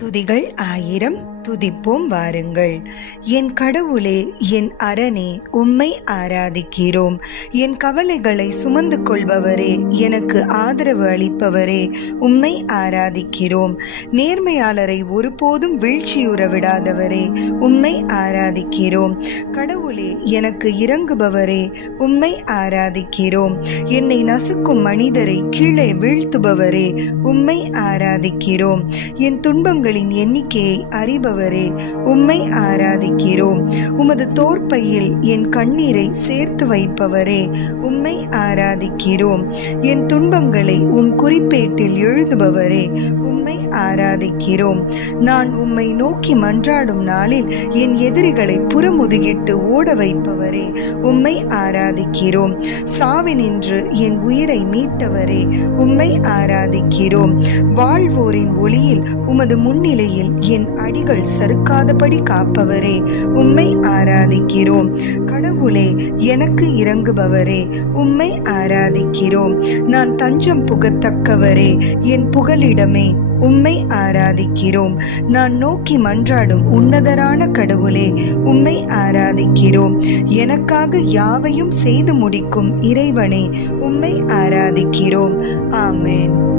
துதிகள் ஆயிரம். துதிப்போம் வாருங்கள். என் கடவுளே என் அரணே உம்மை ஆராதிக்கிறோம். என் கவலைகளை சுமந்து கொள்பவரே எனக்கு ஆதரவு அளிப்பவரே உம்மை ஆராதிக்கிறோம். நேர்மையாளரை ஒருபோதும் வீழ்ச்சியுற விடாதவரே உம்மை ஆராதிக்கிறோம். கடவுளே எனக்கு இறங்குபவரே உம்மை ஆராதிக்கிறோம். என்னை நசுக்கும் மனிதரை கீழே வீழ்த்துபவரே உம்மை ஆராதிக்கிறோம். என் துன்பங்களின் எண்ணிக்கையை அறிபவர் உம்மை ஆராதிக்கிறோம். உமது தோற்பையில் என் கண்ணீரை சேர்த்து வைப்பவரே உம்மை ஆராதிக்கிறோம். என் துன்பங்களை உம் குறிப்பேட்டில் எழுதுபவரே உம்மை ஆராதிக்கிறோம். நான் உம்மை நோக்கி மன்றாடும் நாளில் என் எதிரிகளை புறமுதுகிட்டு ஓட வைப்பவரே உம்மை ஆராதிக்கிறோம். சாவினின்று என் உயிரை மீட்டவரே உம்மை ஆராதிக்கிறோம். வாழ்வோரின் ஒளியில் உமது முன்னிலையில் என் அடிகள் சறுக்காதபடி காப்பவரே உம்மை ஆராதிக்கிறோம். கடவுளே எனக்கு இறங்குபவரே உம்மை ஆராதிக்கிறோம். நான் தஞ்சம் புகத்தக்கவரே என் புகலிடமே உம்மை ஆராதிக்கிறோம். நான் நோக்கி மன்றாடும் உன்னதரான கடவுளே உம்மை ஆராதிக்கிறோம். எனக்காக யாவையும் செய்து முடிக்கும் இறைவனே உம்மை ஆராதிக்கிறோம். ஆமேன்.